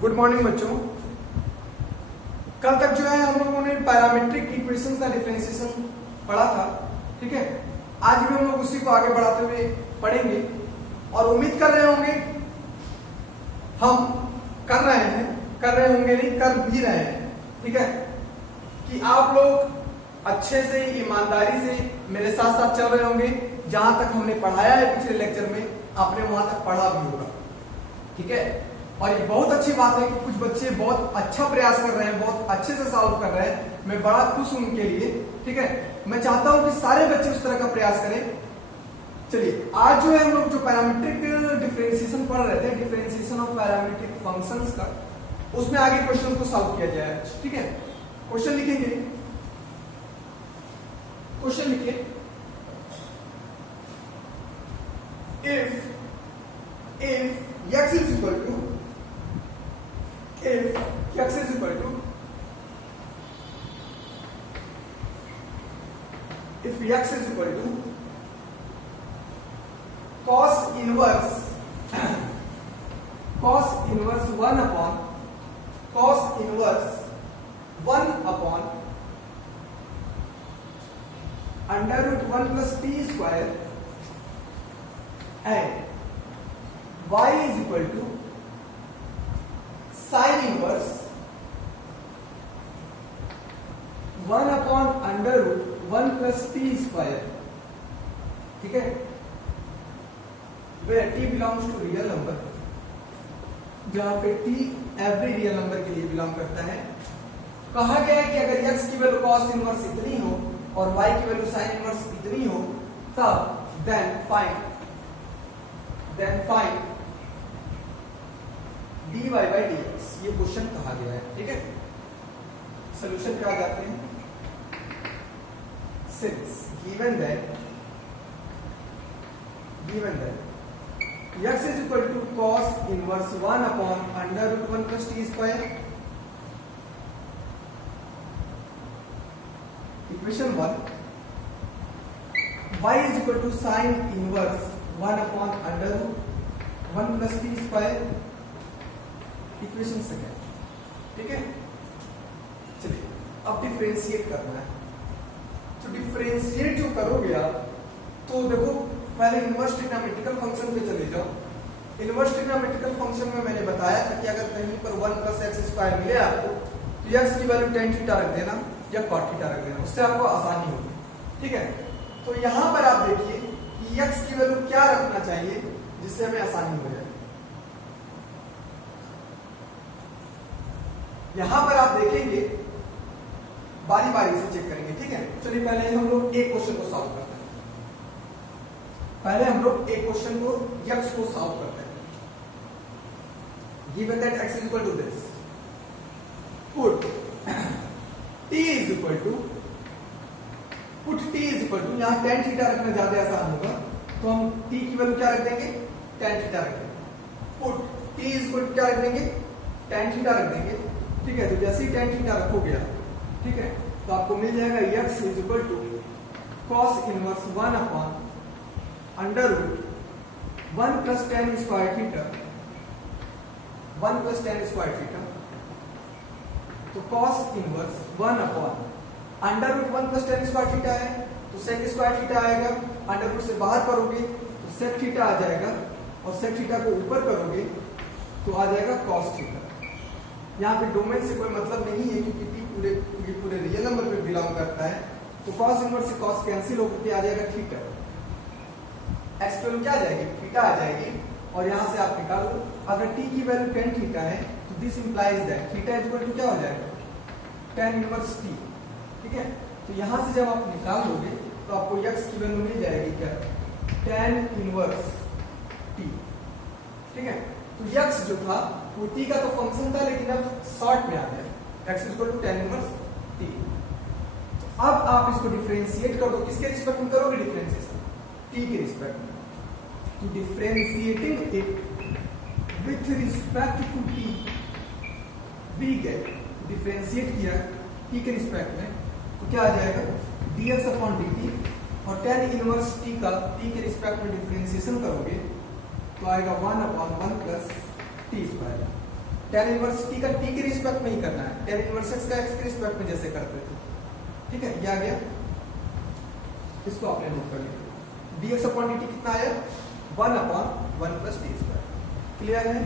Good morning बच्चों। कल तक जो है हम लोगों ने पैरामीट्रिक इक्वेशंस का डिफरेंशिएशन पढ़ा था, ठीक है। आज भी हम लोग उसी को आगे बढ़ाते हुए पढ़ेंगे और उम्मीद कर रहे होंगे, हम कर रहे होंगे नहीं, कर भी रहे हैं, ठीक है, कि आप लोग अच्छे से ईमानदारी से मेरे साथ साथ चल रहे होंगे। जहां तक हमने पढ़ाया है पिछले लेक्चर में, आपने वहां तक पढ़ा भी होगा, ठीक है। और ये बहुत अच्छी बात है कि कुछ बच्चे बहुत अच्छा प्रयास कर रहे हैं, बहुत अच्छे से सॉल्व कर रहे हैं। मैं बड़ा खुश हूं उनके लिए, ठीक है। मैं चाहता हूं कि सारे बच्चे उस तरह का प्रयास करें। चलिए, आज जो है हम लोग जो पैरामीट्रिक डिफरेंशिएशन पढ़ रहे थे, डिफरेंशिएशन ऑफ पैरामीट्रिक फंक्शंस का, उसमें आगे क्वेश्चन को सॉल्व किया जाए, ठीक है। क्वेश्चन लिखेंगे, क्वेश्चन लिखिए, if x is equal to cos inverse 1 upon under root 1 plus t square and y is equal to sin inverse 1 upon under root 1 plus t square, ठीक है, where t belongs to real number, जहां पे t every real number के लिए belong करता है। कहा गया है कि अगर x की वैल्यू cos इनवर्स इतनी हो और y की वैल्यू sin इनवर्स इतनी हो, तब then find dy by dx, ये क्वेश्चन कहा गया है, ठीक है। सॉल्यूशन क्या जाते हैं, since given that x is equal to cos inverse 1 upon under root 1 plus t square, equation 1, y is equal to sin inverse 1 upon under root 1 plus t square, equation second, ठीक है। चलिए, अब differentiate करना है। तो differentiate जो करोगे आप, तो देखो पहले इनवर्स ट्रिग्नोमेट्रिकल फंक्शन पे चले जाओ। इनवर्स ट्रिग्नोमेट्रिकल फंक्शन में मैंने बताया था कि अगर कहीं पर 1 plus x स्क्वायर मिले आपको, तो x की वैल्यू tan थीटा रख देना या cot थीटा रख देना, उससे आपको आसानी होगी, ठीक है। तो यहां पर आप देखिए कि x की वैल्यू क्या रखना चाहिए जिससे हमें आसानी हो जाए। यहां पर आप देखेंगे, बारी बारी से चेक करेंगे, ठीक है। चलिए पहले हम लोग एक क्वेश्चन को सॉल्व करते हैं। पहले हम लोग एक क्वेश्चन को x को सॉल्व करते हैं। Given that x is equal to this, put t is equal to यहां tan थीटा रखना ज्यादा आसान होगा, तो हम t की वैल्यू क्या रख देंगे, tan थीटा रख देंगे। Put t is equal to क्या रख देंगे, tan थीटा रख देंगे, ठीक है। तो जैसे ही tan थीटा रखोगे आप, ठीक है, तो आपको मिल जाएगा x is equal to cos inverse 1 upon under root 1 plus tan square theta, 1 plus tan square theta। तो cos inverse 1 upon under root 1 plus tan square theta है, तो sec square theta आएगा। अंडर रूट से बाहर करोगे तो sec theta आ जाएगा, और sec थीटा को ऊपर करोगे तो आ जाएगा cos थीटा। यहाँ पे डोमेन से कोई मतलब नहीं है, क्योंकि पूरे रियल नंबर पे बिलोंग करता है। तो cos इनवर्स से cos कैंसिल होकर आ जाएगा थीटा, x की वैल्यू क्या आ जाएगी, थीटा आ जाएगी। और यहां से आप निकालो, अगर t की वैल्यू tan थीटा है, तो this implies that theta is equal to क्या हो जाएगा, tan इनवर्स t, ठीक है। तो यहां से जब आप निकाल लोगे तो आपको x की वैल्यू मिल जाएगी क्या, tan इनवर्स t, ठीक है। तो x जो था वो t का तो फंक्शन था, लेकिन अब शॉर्ट में आ गया, x is equal to tan inverse t। तो अब आप इसको डिफरेंशिएट कर दो, किसके रिस्पेक्ट में करोगे डिफरेंशिएशन, t के रिस्पेक्ट में। तो differentiating it with respect to t, we get, differentiate किया t के रिस्पेक्ट में, तो क्या आ जाएगा dx अपॉन dt, और tan इनवर्स t का t के रिस्पेक्ट में डिफरेंशिएशन करोगे तो आएगा 1 upon 1 plus t square, tan inverse t का t के रिस्पेक्ट में ही करना है, tan इनवर्स x का x के रिस्पेक्ट में जैसे करते थे। ठीक है, ये आ गया, इसको आपने नोट कर लिया। dx अपॉन dt कितना आया 1 upon 1 plus t square. Clear है?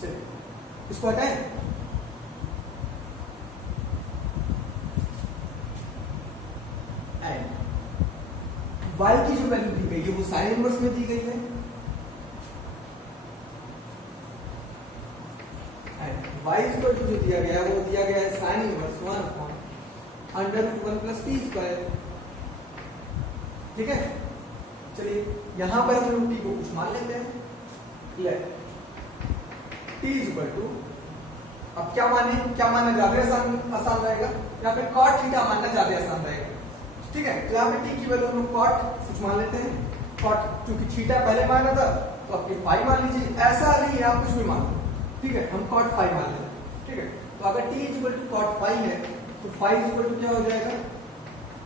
चलिए इसको हटाएं। एंड y की जो वैल्यू दी गई है वो साइन इनवर्स में दी गई है। एंड y इक्वल टू जो दिया गया है वो दिया गया है sine inverse 1 upon under root 1 plus t square. ठीक है, चलिए यहां पर हम लोग t को कुछ मान लेते हैं। क्लियर? t इक्वल टू, अब क्या मानना ज्यादा आसान रहेगा, यहाँ पे cot थीटा मानना ज्यादा आसान रहेगा। ठीक है, तो यहाँ पे t की वैल्यू हम cot कुछ मान लेते हैं। cot क्योंकि थीटा पहले माना था तो आपकी फाई मान लीजिए, ऐसा नहीं है आप कुछ भी मान लो। ठीक है, हम cot फाई मान लेते हैं। ठीक है, तो अगर t equal to cot phi है तो फाई इक्वल टू क्या हो जाएगा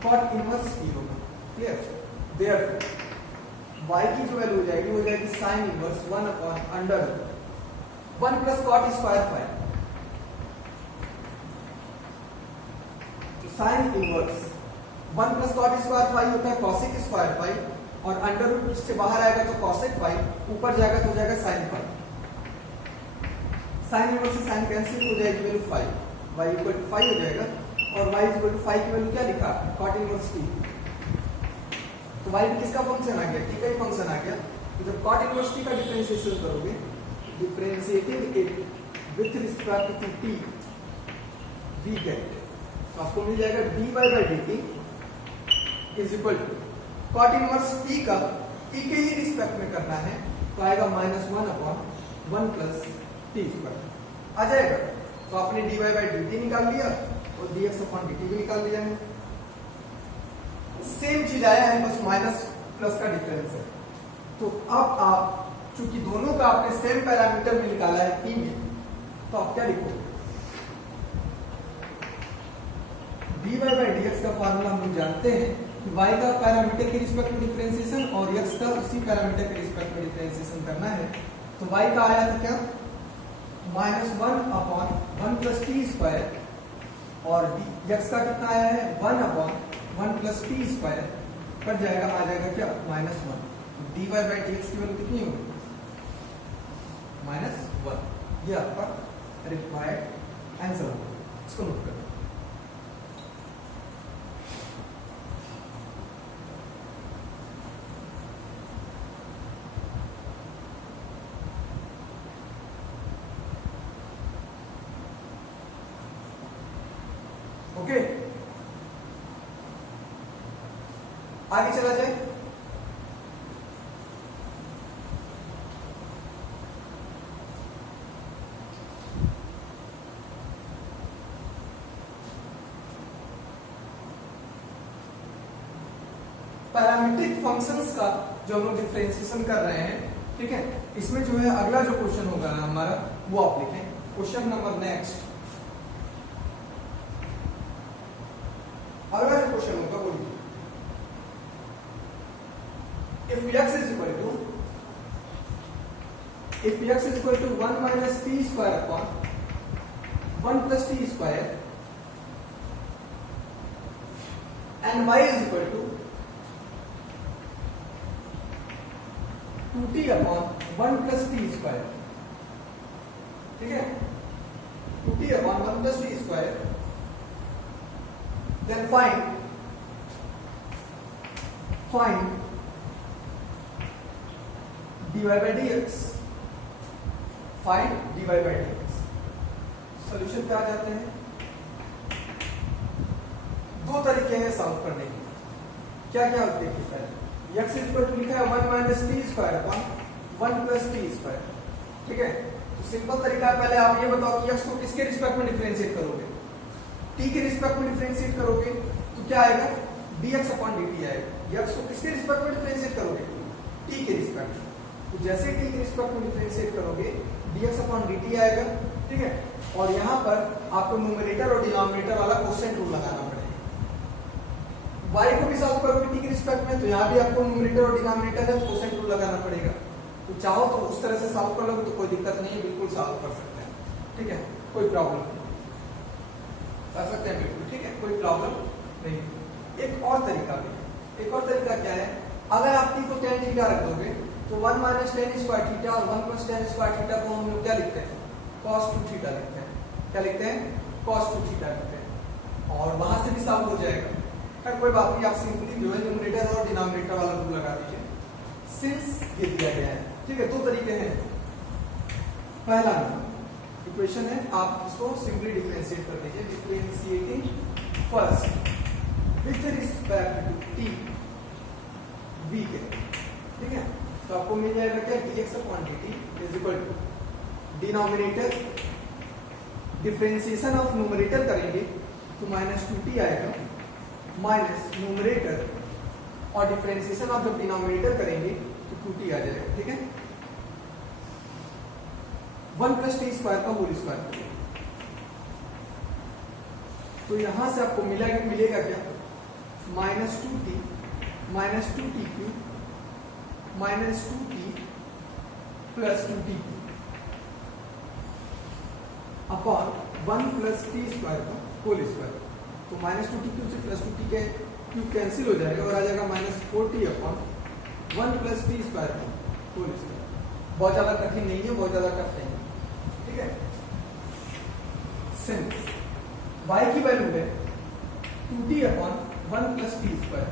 cot इनवर्स t होगा। क्लियर? देयरफॉर y की जो वैल्यू हो जाएगी वो जाएगी sine inverse 1 upon under 1 plus cot square phi. तो sine inverse 1 plus cot square phi होता है cosec स्क्वायर फाई, और अंडर रूट से बाहर आएगा तो cosec फाई, ऊपर जाएगा तो हो जाएगा sin फाई। साइन इनवर्स से साइन कैंसिल हो जाएगी, value phi, y equal to phi हो जाएगा, और y इक्वल टू फाई की वैल्यू क्या लिखा cot इनवर्स t। तो y किसका फंक्शन आ गया, t का ही फंक्शन आ गया। तो जब cot इनवर्स t का डिफरेंशिएशन करोगे, differentiating it with respect to t, we get, तो आपको मिल जाएगा dy by dt is equal to cot inverse t का t के ही रिस्पेक्ट में करना है तो आएगा -1 अपॉन 1 प्लस टी स्क्वायर आ जाएगा। तो आपने dy बाई dt निकाल लिया और dx अपॉन dt भी निकाल लिया है। सेम चीज आया है, बस माइनस प्लस का डिफरेंस है। तो अब आप चूंकि दोनों का आपने सेम पैरामीटर में निकाला है t में, तो आप क्या लिखोगे, dy बाई dx का फार्मूला हम जानते हैं कि y का पैरामीटर के रिस्पेक्ट में डिफरेंशिएशन और x का उसी पैरामीटर के रिस्पेक्ट में डिफरेंशिएशन करना है। तो y का आया था क्या -1 अपॉन 1 प्लस टी स्क्वायर, और x का कितना आया है 1 upon 1 plus t square, cut जाएगा, आ जाएगा क्या -1। dy बाई dx की वैल्यू कितनी होगी -1। ये आपका रिक्वायर्ड आंसर होगा, इसको नोट करो। ओके, आगे चला जाए। पैरामीट्रिक फंक्शंस का जो हम लोग डिफरेंशिएशन कर रहे हैं, ठीक है, इसमें जो है अगला जो क्वेश्चन होगा ना हमारा, वो आप लिखें। क्वेश्चन नंबर नेक्स्ट, अगला जो क्वेश्चन होगा वो लिखिए। if x is equal to 1 minus t square upon 1 plus t square and y is equal to 2t upon 1 plus t square, ठीक है, 2t upon 1 plus t square, then find dy by dx, find dy by dx। Solution पे आ जाते हैं। दो तरीके हैं solve करने के, क्या क्या देखिए। पहले x इक्वल टू लिखा है 1 minus T square upon 1 plus t square, ठीक है। तो सिंपल तरीका है, पहले आप ये बताओ कि x को किसके रिस्पेक्ट में डिफरेंशिएट करोगे, t के रिस्पेक्ट में डिफरेंशिएट करोगे तो क्या आएगा dx अपॉन dt आएगा। x को किसके रिस्पेक्ट में डिफरेंशिएट करोगे, t के रिस्पेक्ट में, तो जैसे t के रिस्पेक्ट में डिफरेंशिएट करोगे dx अपॉन dt आएगा, ठीक है। और यहाँ पर आपको न्यूमरेटर और डिनोमिनेटर वाला क्वोशिएंट रूल लगाना पड़ेगा। y को भी सॉल्व करोगे t के रिस्पेक्ट में, तो यहाँ भी आपको न्यूमरेटर और डिनोमिनेटर का क्वोशिएंट रूल लगाना पड़ेगा। तो चाहो तो उस तरह से सॉल्व कर लोगे तो कोई दिक्कत नहीं है, बिल्कुल सॉल्व कर सकते हैं, ठीक है, कोई प्रॉब्लम नहीं, कर सकते हैं बिल्कुल, ठीक है, कोई प्रॉब्लम नहीं। एक और तरीका भी है, एक और तरीका क्या है, अगर आप टी को tan थीटा रख दोगे तो 1 माइनस tan स्क्वायर थीटा और 1 प्लस tan स्क्वायर थीटा को हम लोग क्या लिखते हैं, cos 2 थीटा लिखते हैं, क्या लिखते हैं, cos 2 थीटा लिखते हैं, और वहां से भी सॉल्व हो जाएगा। खैर कोई बात नहीं, आप सिंपली जो है न्यूमरेटर और डिनोमिनेटर वाला रूल लगा दीजिए, सिंस ये दिया गया है, ठीक है। दो तरीके हैं, पहला इक्वेशन है, आप इसको सिंपली डिफरेंशिएट कर दीजिए, differentiating first with respect to t we के, ठीक है। तो आपको मिल जाएगा क्या, dx upon dt is equal to denominator differentiation of numerator करेंगे तो -2t आएगा, माइनस न्यूमरेटर और डिफरेंशिएशन ऑफ जब डिनोमिनेटर करेंगे तो 2t आ जाएगा, ठीक है। 1 प्लस टी स्क्वायर का होल स्क्वायर, तो यहां से आपको मिलेगा क्या, -2t minus 2t cube minus 2t plus 2t upon 1 plus t square का होल स्क्वायर, तो -2t क्यूब से प्लस 2t के क्यूब कैंसिल हो जाएगा और आ जाएगा -4t upon 1 plus t square का होल स्क्वायर। बहुत ज्यादा कठिन नहीं है, बहुत ज्यादा टफ नहीं है, ठीक है। सिंस y की वैल्यू है 2t upon 1 plus t square,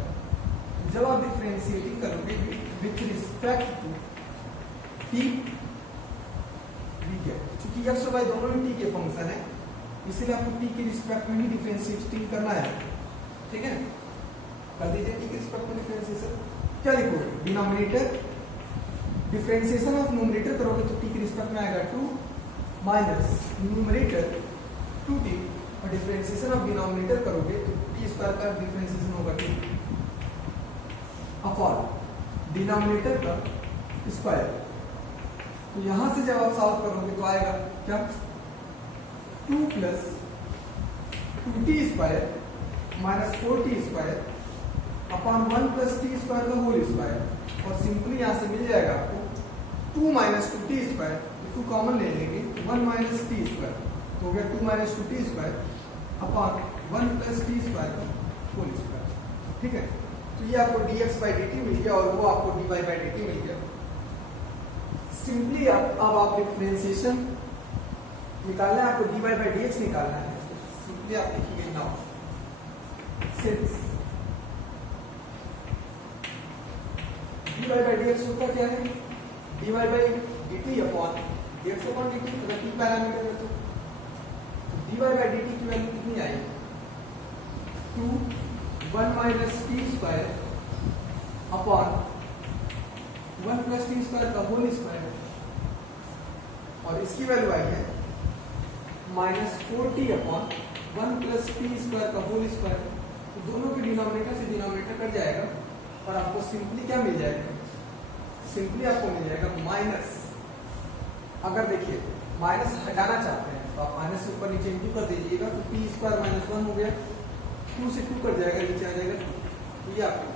जब आप डिफरेंशिएटिंग करोगे with respect to t we के, क्योंकि x और y दोनों ही t के फंक्शन है, इसलिए आपको t के रिस्पेक्ट में ही डिफरेंशिएटिंग करना है, ठीक है। कर दीजिए t के रिस्पेक्ट में डिफरेंशिएशन, क्या लिखोगे, डिनोमिनेटर डिफरेंशिएशन ऑफ न्यूमरेटर करोगे तो t के रिस्पेक्ट में आएगा 2 माइनस न्यूमरेटर 2t, और डिफरेंशिएशन ऑफ डिनोमिनेटर करोगे तो टी स्क्वायर का डिफरेंशिएशन होगा 2 अपॉन डिनोमिनेटर का स्क्वायर। तो यहां से जब आप सॉल्व करोगे तो आएगा क्या, 2 plus 2t square minus 4t square upon 1 plus t square का होल स्क्वायर, और सिंपली यहां से मिल जाएगा आपको 2 माइनस 2t स्क्वायर, 2 कॉमन ले लेंगे, 1 माइनस टी स्क्वायर तो हो गया 2 minus 2t square upon 1 plus t square का होल स्क्वायर, ठीक है। तो ये आपको dx बाई dt मिल गया और वो आपको dy बाई dt मिल गया। सिंपली अब आप डिफरेंशिएशन निकालना है, आपको dy बाई dx निकालना है, तो सिंपली आप लिखिए now since dy by dx होता क्या है, dy by dt upon dx upon dt, अगर t पैरामीटर है तो dy बाई dt की वैल्यू कितनी आएगी, 2 1 minus T square upon 1 plus t square का होल स्क्वायर, और इसकी वैल्यू आई है -4t upon 1 plus t square का होल स्क्वायर। तो दोनों के डिनोमिनेटर से डिनोमिनेटर कट जाएगा और आपको सिंपली क्या मिल जाएगा, सिंपली आपको मिल जाएगा माइनस, अगर देखिए माइनस हटाना चाहते हैं तो आप माइनस से ऊपर नीचे इंटू कर दीजिएगा, तो टी स्क्वायर माइनस 1 हो गया, 2 से 2 कट जाएगा, नीचे आ जाएगा 2, तो ये आपका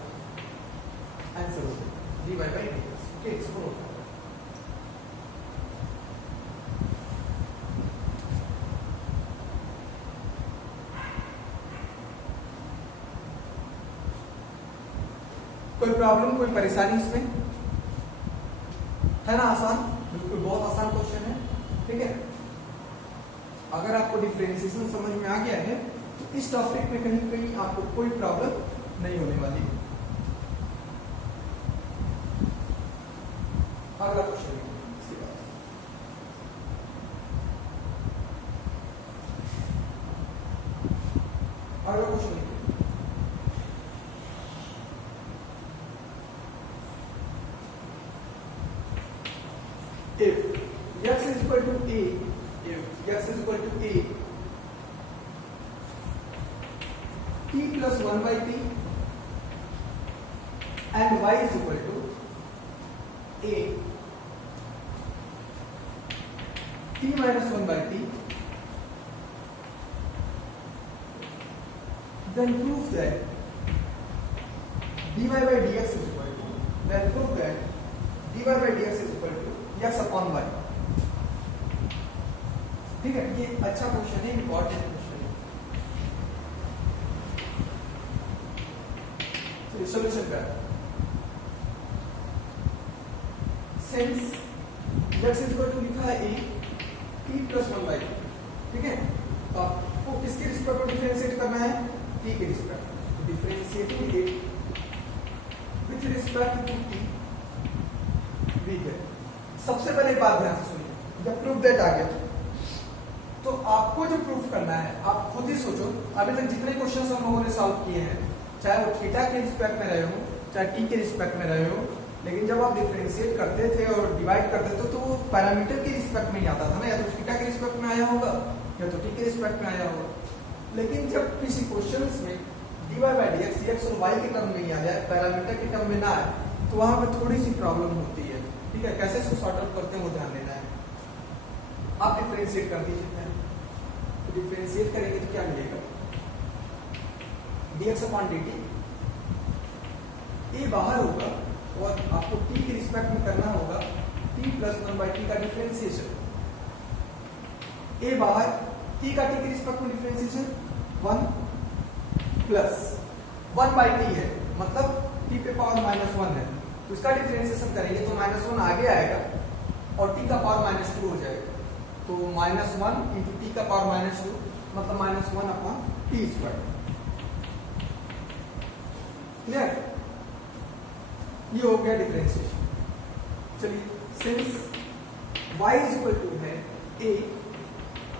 आंसर हो गया dy बाई dx, ठीक इसको होता है। कोई प्रॉब्लम, कोई परेशानी इसमें है ना, आसान, बिल्कुल बहुत आसान क्वेश्चन है, ठीक है। अगर आपको डिफरेंशिएशन समझ में आ गया है तो इस टॉपिक में कहीं कहीं आपको कोई प्रॉब्लम नहीं होने वाली। अगला क्वेश्चन अगला question if x is equal to a, if x is equal to a, t plus 1 by t and y is equal to a, t minus 1 by t, then prove that dy by dx is equal to, then prove that dy by dx is equal to x upon y। ठीक है, ये अच्छा question है, important question है। चलिए solution करते हैं। Since x is equal to लिखा है a t प्लस 1 बाई, ठीक है, तो आपको किसके रिस्पेक्ट में डिफरेंशिएट करना है, t के respect. Differentiating it with respect to t we get. सबसे पहले बात ध्यान से सुनिए, जब प्रूफ दैट आ गया तो आपको जो प्रूफ करना है आप खुद ही सोचो। अभी तक जितने क्वेश्चंस हम लोगों ने सॉल्व किए हैं, चाहे वो थीटा के रिस्पेक्ट में रहे हो चाहे टी के रिस्पेक्ट में रहे हो, लेकिन जब आप डिफरेंशिएट करते थे और डिवाइड करते थे तो वो पैरामीटर के रिस्पेक्ट में ही आता था ना, या तो थीटा के रिस्पेक्ट में आया होगा या तो टी के रिस्पेक्ट में आया होगा। लेकिन जब किसी क्वेश्चन में dy बाई dx x और y के टर्म में ही आ जाए, पैरामीटर के टर्म में ना आए, तो वहां पर थोड़ी सी प्रॉब्लम होती है। ठीक है, कैसे इसको सॉर्ट आउट करते हैं वो ध्यान देना है। आप डिफरेंशिएट कर दीजिए, तो डिफरेंशिएट करेंगे तो क्या मिलेगा, dx अपॉन dt, ये बाहर होगा और आपको t के रिस्पेक्ट में करना होगा t प्लस 1 बाई टी का डिफरेंशिएशन। ए बाहर, t का t के रिस्पेक्ट में डिफरेंशिएशन 1 प्लस 1 बाई टी है, मतलब t पे पावर -1 है, तो इसका डिफरेंशिएशन करेंगे तो -1 आगे आएगा और t का पावर -2 हो जाएगा। तो -1 इंटू टी का पावर -2 मतलब -1 अपॉन टी स्क्वायर। क्लियर, ये हो गया डिफरेंशिएशन। चलिए, since y is equal to है a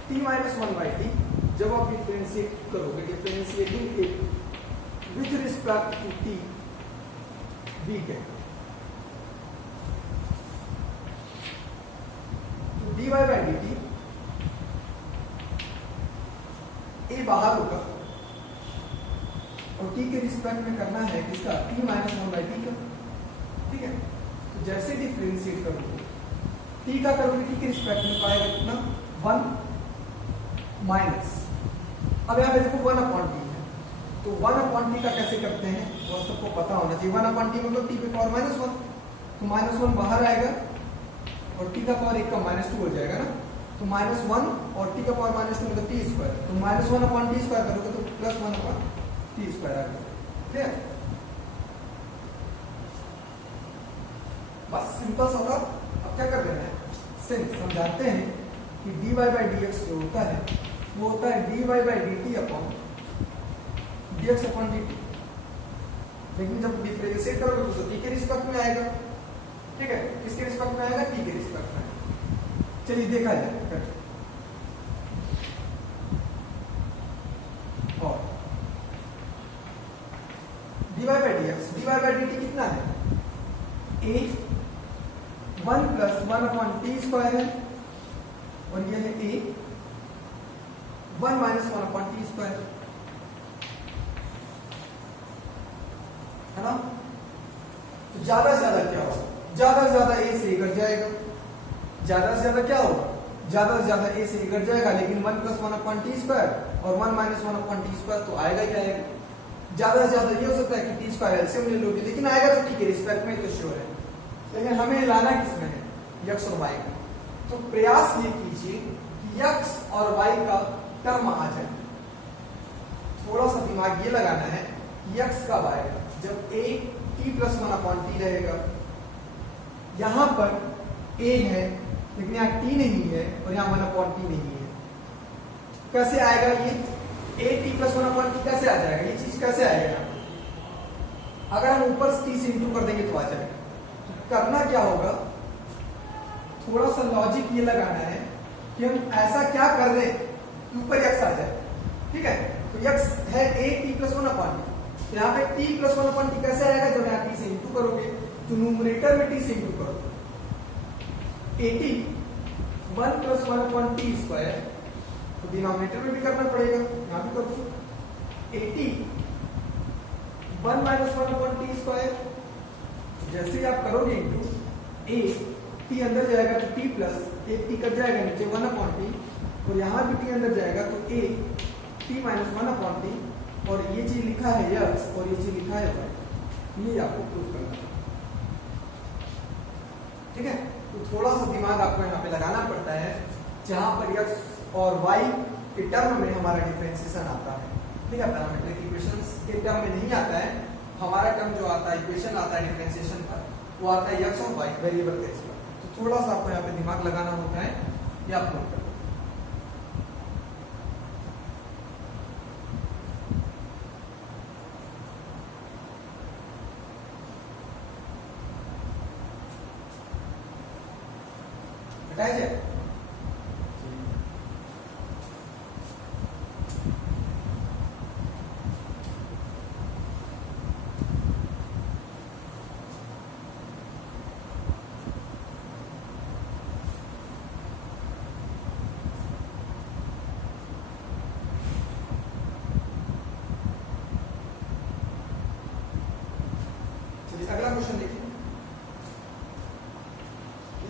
t minus 1 by t, जब आप डिफरेंशिएट करोगे, differentiating it with respect to t we get dy by dt, a बाहर होगा और t के रिस्पेक्ट में करना है किसका, t माइनस 1 बाई टी का। ठीक है, तो जैसे डिफरेंशिएट करोगे, t का करोगे t के रिस्पेक्ट में, पाएगा कितना 1 माइनस, अब यहाँ पे देखो 1 अपॉन टी है, तो 1 अपॉन टी का कैसे करते हैं वो सबको पता होना चाहिए। 1 अपॉन टी मतलब t पे पावर -1, तो -1 बाहर आएगा और t का पावर 1 का -2 हो जाएगा ना, तो -1 और t का पावर -2 मतलब t स्क्वायर, तो -1 अपॉन टी स्क्वायर करोगे तो +1 अपॉन टी स्क्वायर आ गया। क्लियर, बस सिंपल सा होगा। अब क्या कर देना है, सिंस हम जानते हैं कि dy बाई dx जो होता है वो होता है dy by dt upon dx upon dt, लेकिन जब डिफरेंशिएट करोगे तो t के रिस्पेक्ट में आएगा। ठीक है, किसके रिस्पेक्ट में आएगा, t के रिस्पेक्ट में। चलिए देखा जाए, और dy by dx, dy by dt कितना है, a 1 plus 1 upon T square है, और यह है a 1 minus 1 upon T square, है ना। तो ज्यादा से ज्यादा क्या होगा, ज्यादा से ज्यादा a से कट जाएगा, ज्यादा से ज्यादा क्या होगा, ज्यादा से ज्यादा a से कट जाएगा, लेकिन 1 प्लस 1 अपॉन टी स्क्वायर और 1 माइनस 1 अपॉन टी स्क्वायर तो आएगा ही आएगा। ज्यादा से ज्यादा ये हो सकता है कि टी स्क्वायर एलसीएम ले लोगे, लेकिन आएगा तो टी के रिस्पेक्ट में, तो श्योर है। लेकिन हमें लाना किसमें है, x और y का। तो प्रयास ये कीजिए कि x और y का टर्म आ जाए। थोड़ा सा दिमाग ये लगाना है कि x कब आएगा, जब a t plus 1 upon T रहेगा। यहां पर a है लेकिन यहाँ t नहीं है और यहाँ 1 अपॉन टी नहीं है। कैसे आएगा ये a t plus 1 upon T कैसे आ जाएगा, ये चीज कैसे आएगा, अगर हम ऊपर t से इंटू कर देंगे तो आ जाएगा। करना क्या होगा, थोड़ा सा लॉजिक ये लगाना है कि हम ऐसा क्या कर दें ऊपर x आ जाए। ठीक है, तो x है a t plus 1 upon T, यहाँ पे t प्लस 1 अपॉन टी कैसे आएगा, जब यहाँ t से इंटू करोगे तो न्यूमरेटर में t से इंटू करोगे, at 1 plus 1 upon T square, तो डिनोमिनेटर में भी करना पड़ेगा, यहाँ भी करो at 1 minus 1 upon T square. जैसे ही आप करोगे इंटू a, t अंदर जाएगा तो t plus a, t cut जाएगा नीचे 1 अपॉन टी, और यहाँ भी t अंदर जाएगा तो a t minus 1 upon T, और ये चीज लिखा है x और ये चीज लिखा है y। ये आपको प्रूफ करना है। ठीक है, तो थोड़ा सा दिमाग आपको यहाँ पे लगाना पड़ता है, जहां पर x और y के टर्म में हमारा डिफरेंशिएशन आता है, ठीक है। पैरामीट्रिक इक्वेशंस के टर्म में नहीं आता है, हमारा टर्म जो आता है इक्वेशन आता है डिफरेंशिएशन का, वो आता है x और y वेरिएबल के पर। तो थोड़ा सा आपको यहाँ पे दिमाग लगाना होता है, ये आप नोट करो। बताया जाए अगला क्वेश्चन देखिए,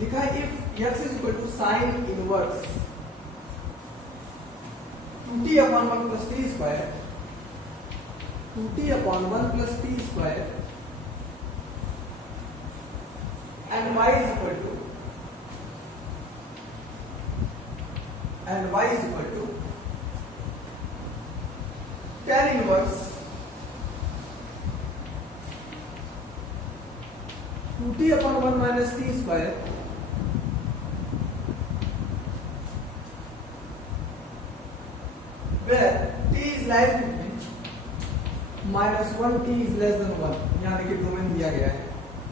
लिखा है if x is equal to sine inverse 2t upon 1 plus t square 2t upon 1 plus t square and y is equal to tan inverse 2t upon 1 minus t square where t is less between minus 1 t is less than 1, यहाँ देखिए domain दिया गया है,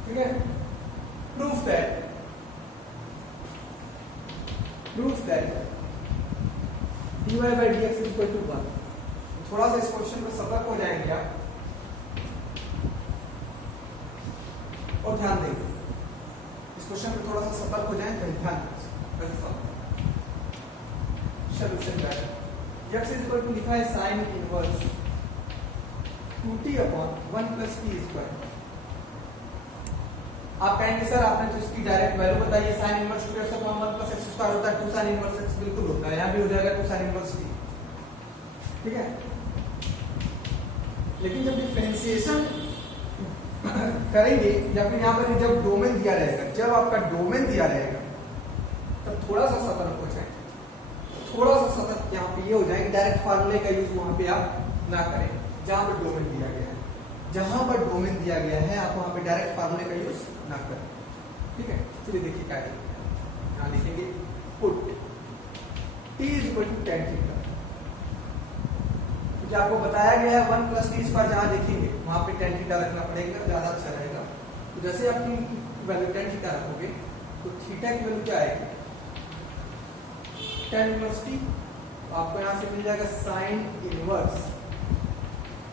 ठीक है। Proof that dy by dx is equal to 1। थोड़ा सा इस क्वेश्चन में सतर्क हो जाएंगे आप और ध्यान देंगे, इस क्वेश्चन में थोड़ा सा सतर्क हो जाए, कहीं ध्यान सोल्यूशन क्या है। x इज इक्वल टू लिखा है sine inverse 2t upon 1 plus t square. आप कहेंगे सर आपने तो इसकी डायरेक्ट वैल्यू बताई है, sine inverse 2x upon 1 plus x square होता है, 2 साइन इनवर्स x बिल्कुल होता है, यहाँ भी हो जाएगा 2 साइन इनवर्स t, ठीक है। लेकिन जब डिफरेंशिएशन करेंगे या फिर यहाँ पर जब डोमेन दिया रहेगा, जब आपका डोमेन दिया रहेगा तब थोड़ा सा सतर्क हो जाए, थोड़ा सा सतर्क यहाँ पे ये हो जाए कि डायरेक्ट फार्मूले का यूज वहां पे आप ना करें जहां पर डोमेन दिया गया है। जहां पर डोमेन दिया गया है आप वहां पे डायरेक्ट फार्मूले का यूज ना करें, ठीक है। चलिए देखिए क्या है, यहाँ लिखेंगे put t is equal to tan theta. जो आपको बताया गया है 1 प्लस टी स्क्वायर, जहां देखेंगे वहां पे tan थीटा रखना पड़ेगा, ज्यादा अच्छा रहेगा। तो जैसे आप वैल्यू tan थीटा रखोगे तो थीटा की वैल्यू क्या आएगी, tan इनवर्स t। आपको यहां से मिल जाएगा sine inverse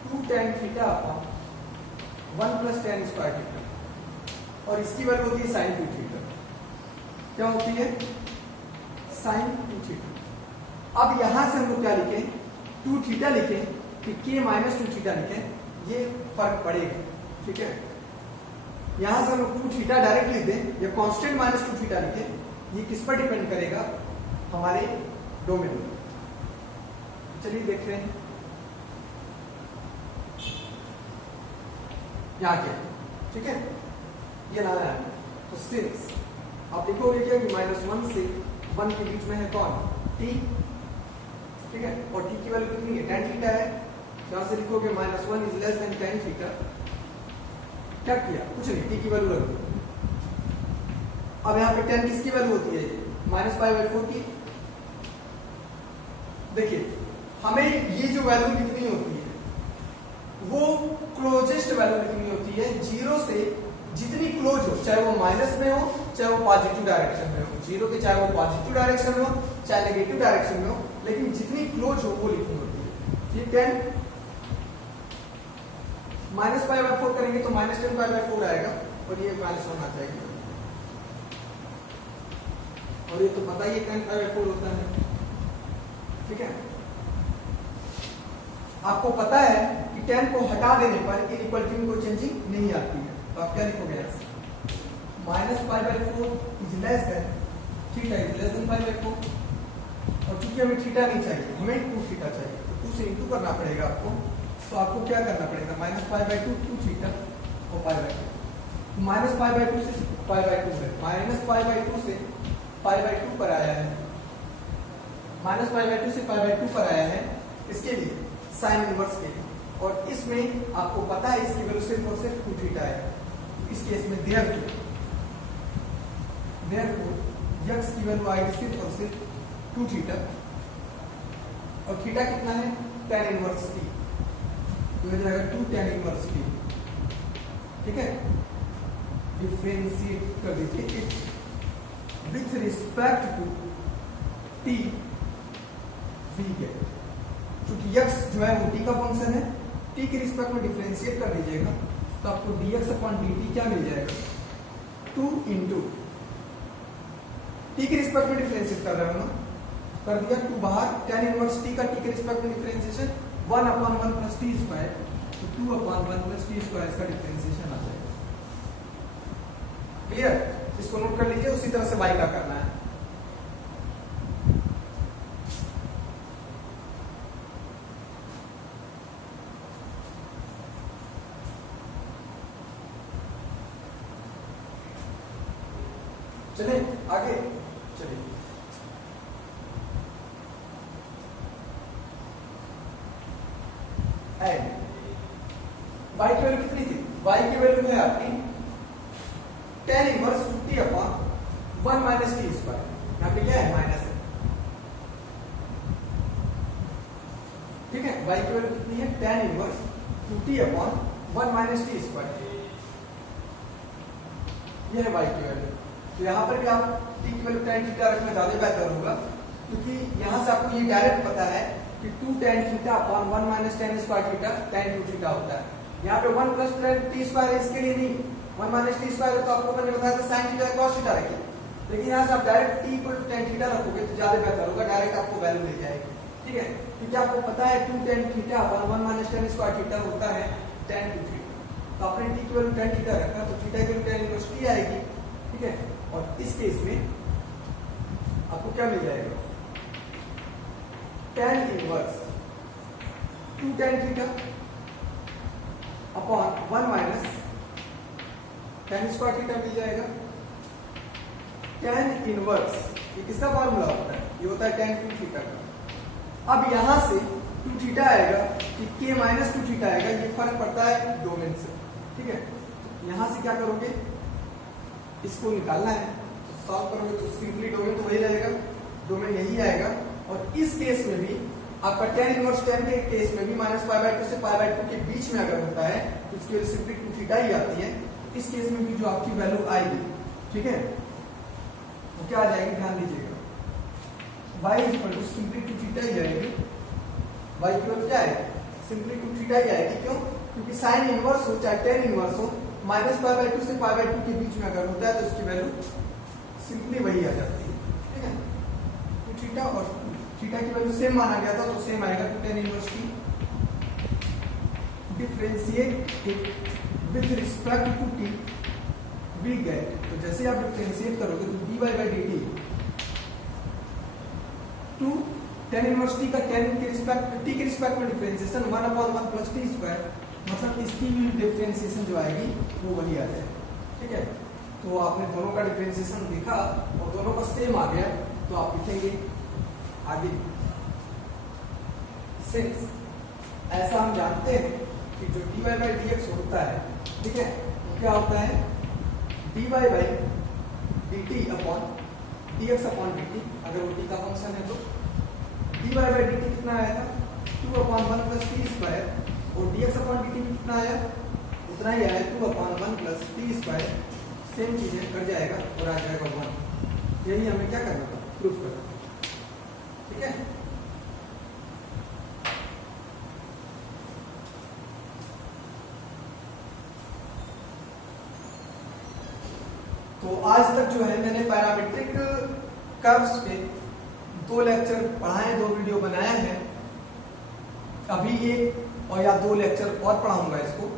2 tan theta upon 1 plus tan square theta, और इसकी वैल्यू होती है साइन 2 थीटा। क्या होती है, साइन 2 थीटा। अब यहां से हम लोग क्या लिखें, 2 थीटा लिखें कि k माइनस 2 थीटा लिखें, ये फर्क पड़ेगा, ठीक है। यहां से हम लोग 2 थीटा डायरेक्ट लिख दें या कांस्टेंट माइनस 2 थीटा लिखें, ये किस पर डिपेंड करेगा, हमारे डोमेन पर। चलिए देख रहे हैं यहाँ क्या, ठीक है, ये लाना है। तो सिंस आप लिखोगे क्या कि -1 से 1 के बीच में है कौन, t, ठीक है, और t की वैल्यू कितनी है, tan थीटा है। यहां से लिखोगे -1 is less then tan theta. क्या किया, कुछ नहीं, t की वैल्यू रख दो। अब यहाँ पे tan किसकी वैल्यू होती है, -π/4t। देखिए हमें ये जो वैल्यू लिखनी होती है वो क्लोजेस्ट वैल्यू लिखनी होती है, 0 से जितनी क्लोज हो, चाहे वो माइनस में हो चाहे वो पॉजिटिव डायरेक्शन में हो, 0 के चाहे वो पॉजिटिव डायरेक्शन में हो चाहे नेगेटिव डायरेक्शन में हो, लेकिन जितनी क्लोज हो वो लिखनी होती है। ये 10 -π/4 करेंगे तो -10π/4 आएगा, और ये -1 आ जाएगा, और ये तो पता ही 10π/4 होता है, ठीक है। आपको पता है कि 10 को हटा देने पर इनइक्वालिटी में कोई चेंजिंग नहीं आती है, तो आप क्या लिखोगे, -π/4 is less than theta is less than π/4, और चूंकि हमें थीटा नहीं चाहिए, हमें 2 थीटा चाहिए, तो 2 से इंटू करना पड़ेगा आपको। तो आपको क्या करना पड़ेगा, -π/2 2 थीटा और π/2, माइनस पाई बाई टू से पाई बाई टू है, माइनस पाई बाई टू से पाई बाई टू पर आया है, माइनस पाई बाई टू से पाई बाई टू पर आया है, इसके लिए साइन इनवर्स के लिए। और इसमें आपको पता है इसकी वैल्यू सिर्फ और सिर्फ 2 थीटा है। इस केस में देयरफॉर यक्स की वैल्यू आएगी सिर्फ और सिर्फ 2 थीटा, और थीटा कितना है tan इनवर्स t, तो हो जाएगा 2 tan इनवर्स t। ठीक है, डिफरेंशिएट कर दीजिए with respect to t v get, क्योंकि x जो है वो t का फंक्शन है, t के रिस्पेक्ट में डिफरेंशिएट कर दीजिएगा तो आपको dx अपॉन dt क्या मिल जाएगा 2 इंटू t के रिस्पेक्ट में डिफरेंशिएट कर रहे हो ना, कर दिया 2 बाहर, tan इनवर्स t का t के रिस्पेक्ट में differentiation 1 upon 1 plus t square, तो 2 अपॉन 1 प्लस t स्क्वायर इसका डिफरेंशिएशन आ जाएगा। क्लियर, इसको नोट कर लीजिए, उसी तरह से y का करना है। चलिए आगे चलिए, एंड y की वैल्यू कितनी थी, y की वैल्यू है आपकी tan inverse 2t upon 1 minus T square, यहाँ पे क्या है माइनस है। ठीक है, y की वैल्यू कितनी है tan inverse 2t upon 1 minus T square, ये है y की वैल्यू। तो यहाँ पर भी आप t की वैल्यू tan थीटा रखना ज्यादा बेहतर होगा, क्योंकि यहाँ से आपको ये डायरेक्ट पता है कि 2 tan theta upon 1 minus tan square theta tan 2 theta होता है। यहाँ पे 1 प्लस tan t स्क्वायर है, इसके लिए नहीं, 1 माइनस t स्क्वायर है तो आपको मैंने बताया था sin थीटा cos थीटा रखिए, लेकिन यहाँ से आप direct t equal to tan theta रखोगे तो ज्यादा बेहतर होगा, डायरेक्ट आपको वैल्यू मिल जाएगी। ठीक है, क्योंकि आपको पता है 2 tan theta upon 1 minus tan square theta होता है tan 2 थीटा, तो आपने t की वैल्यू tan थीटा रखा तो थीटा की वैल्यू tan इनवर्स t आएगी। ठीक है, और इस केस में आपको क्या मिल जाएगा tan inverse 2 tan theta upon 1 minus tan square theta मिल जाएगा। tan इनवर्स ये किसका फॉर्मूला होता है, ये होता है tan 2 थीटा का। अब यहां से 2 थीटा आएगा कि k माइनस 2 थीटा आएगा, ये फर्क पड़ता है डोमेन से। ठीक है, यहां से क्या करोगे, इसको निकालना है, सॉल्व करोगे तो सिंपली डोमेन तो वही रहेगा, डोमेन यही आएगा। और इस केस में भी आपका tan इनवर्स tan के केस में भी माइनस पाई बाई 2 से पाई बाई 2 के बीच में अगर होता है तो इसकी वैल्यू सिंपली 2 थीटा ही आती है। इस केस में भी जो आपकी वैल्यू आएगी, ठीक है, वो क्या आ जाएगी, ध्यान दीजिएगा, y is equal to simply 2 theta ही आएगी। y की वैल्यू क्या आएगी, सिंपली 2 थीटा ही आएगी। क्यों, क्योंकि साइन इनवर्स हो चाहे tan इनवर्स हो, माइनस पाई बाई 2 से पाई बाई 2 के बीच में अगर होता है तो इसकी वैल्यू सिंपली वही आ जाती है। ठीक है, तो थीटा और थीटा की वैल्यू सेम माना गया था तो सेम आएगा, तो tan inverse t differentiate with respect to t we get, तो जैसे आप डिफरेंशिएट करोगे तो dy by dt to tan inverse t का tan के रिस्पेक्ट t के रिस्पेक्ट में differentiation 1 upon 1 plus t square, मतलब इसकी भी डिफरेंशिएशन जो आएगी वो वही आ जाएगी। ठीक है, तो आपने दोनों का डिफरेंशिएशन देखा और दोनों का सेम आ गया, तो आप लिखेंगे आगे, सिंस ऐसा हम जानते हैं कि जो dy बाई dx होता है, ठीक है, वो क्या होता है dy by dt upon dx upon dt, अगर वो t का फंक्शन है तो dy बाई dt कितना आया था 2 अपॉन 1 प्लस t स्क्वायर, और dx अपॉन dt भी कितना आया, उतना ही आया 2 upon 1 plus t square, same चीजें कर जाएगा और आ जाएगा 1। यही हमें क्या करना था, प्रूफ करना। ठीक है, तो आज तक जो है मैंने पैरामीट्रिक कर्व्स के 2 लेक्चर पढ़ाए, 2 वीडियो बनाए हैं। अभी 1 और या 2 लेक्चर और पढ़ाऊंगा इसको।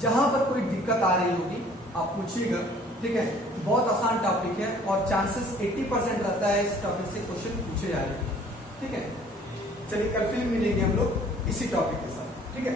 जहां पर कोई दिक्कत आ रही होगी आप पूछिएगा। ठीक है, बहुत आसान टॉपिक है और चांसेस 80% रहता है इस टॉपिक से क्वेश्चन पूछे जाने। ठीक है, चलिए कल फिर मिलेंगे हम लोग इसी टॉपिक के साथ। ठीक है।